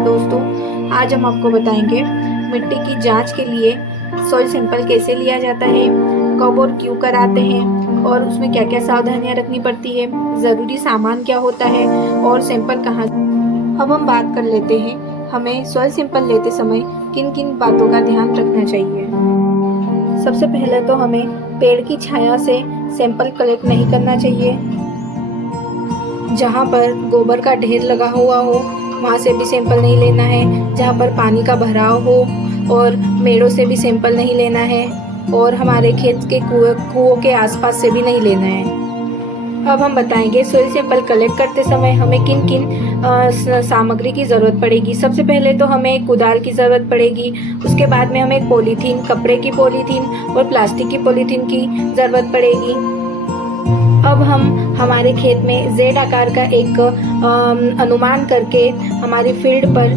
दोस्तों, आज हम आपको बताएंगे मिट्टी की जांच के लिए सॉइल सैंपल कैसे लिया जाता है, कब और क्यों कराते हैं और उसमें क्या क्या सावधानियां रखनी पड़ती है, ज़रूरी सामान क्या होता है और सैंपल कहाँ। अब हम बात कर लेते हैं हमें सॉइल सैंपल लेते समय किन किन बातों का ध्यान रखना चाहिए। सबसे पहले तो हमें पेड़ की छाया से सैंपल कलेक्ट नहीं करना चाहिए। जहाँ पर गोबर का ढेर लगा हुआ हो वहाँ से भी सैंपल नहीं लेना है। जहाँ पर पानी का भराव हो और मेड़ों से भी सैंपल नहीं लेना है और हमारे खेत के कुओं के आसपास से भी नहीं लेना है। अब हम बताएंगे सॉइल सैंपल कलेक्ट करते समय हमें किन किन सामग्री की ज़रूरत पड़ेगी। सबसे पहले तो हमें कुदाल की ज़रूरत पड़ेगी, उसके बाद में हमें पॉलीथीन, कपड़े की पॉलीथीन और प्लास्टिक की पॉलीथीन की ज़रूरत पड़ेगी। अब हम हमारे खेत में जेड आकार का एक अनुमान करके हमारी फील्ड पर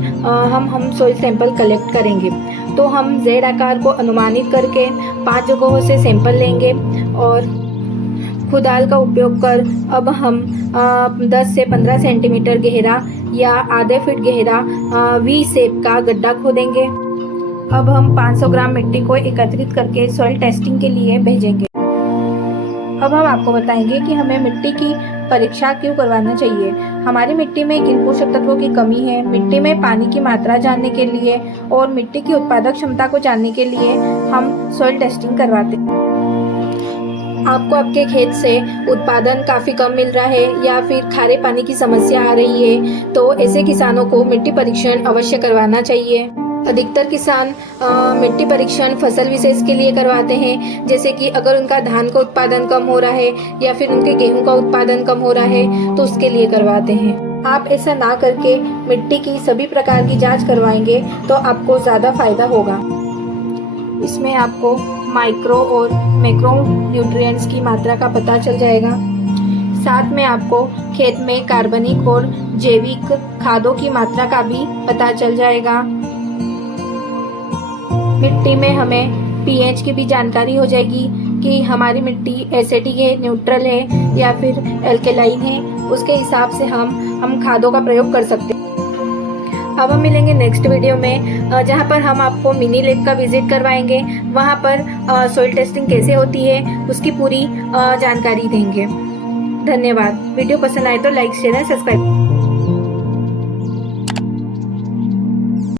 हम सॉइल सैंपल कलेक्ट करेंगे। तो हम जेड आकार को अनुमानित करके 5 जगहों से सैंपल लेंगे और कुदाल का उपयोग कर अब हम 10 से 15 सेंटीमीटर गहरा या आधे फीट गहरा वी शेप का गड्ढा खोदेंगे। अब हम 500 ग्राम मिट्टी को एकत्रित करके सॉइल टेस्टिंग के लिए भेजेंगे। अब हम आपको बताएंगे कि हमें मिट्टी की परीक्षा क्यों करवाना चाहिए। हमारी मिट्टी में किन पोषक तत्वों की कमी है, मिट्टी में पानी की मात्रा जानने के लिए और मिट्टी की उत्पादक क्षमता को जानने के लिए हम सॉइल टेस्टिंग करवाते हैं। आपको आपके खेत से उत्पादन काफ़ी कम मिल रहा है या फिर खारे पानी की समस्या आ रही है तो ऐसे किसानों को मिट्टी परीक्षण अवश्य करवाना चाहिए। अधिकतर किसान मिट्टी परीक्षण फसल विशेष के लिए करवाते हैं, जैसे कि अगर उनका धान का उत्पादन कम हो रहा है या फिर उनके गेहूं का उत्पादन कम हो रहा है तो उसके लिए करवाते हैं। आप ऐसा ना करके मिट्टी की सभी प्रकार की जांच करवाएंगे तो आपको ज़्यादा फायदा होगा। इसमें आपको माइक्रो और मैक्रो न्यूट्रिएंट्स की मात्रा का पता चल जाएगा। साथ में आपको खेत में कार्बनिक और जैविक खादों की मात्रा का भी पता चल जाएगा। मिट्टी में हमें पीएच की भी जानकारी हो जाएगी कि हमारी मिट्टी एसिडिक है, न्यूट्रल है या फिर एल्केलाइन है। उसके हिसाब से हम खादों का प्रयोग कर सकते हैं। अब हम मिलेंगे नेक्स्ट वीडियो में जहाँ पर हम आपको मिनी लैब का विजिट करवाएंगे। वहाँ पर सॉइल टेस्टिंग कैसे होती है उसकी पूरी जानकारी देंगे। धन्यवाद। वीडियो पसंद आए तो लाइक, शेयर एंड सब्सक्राइब।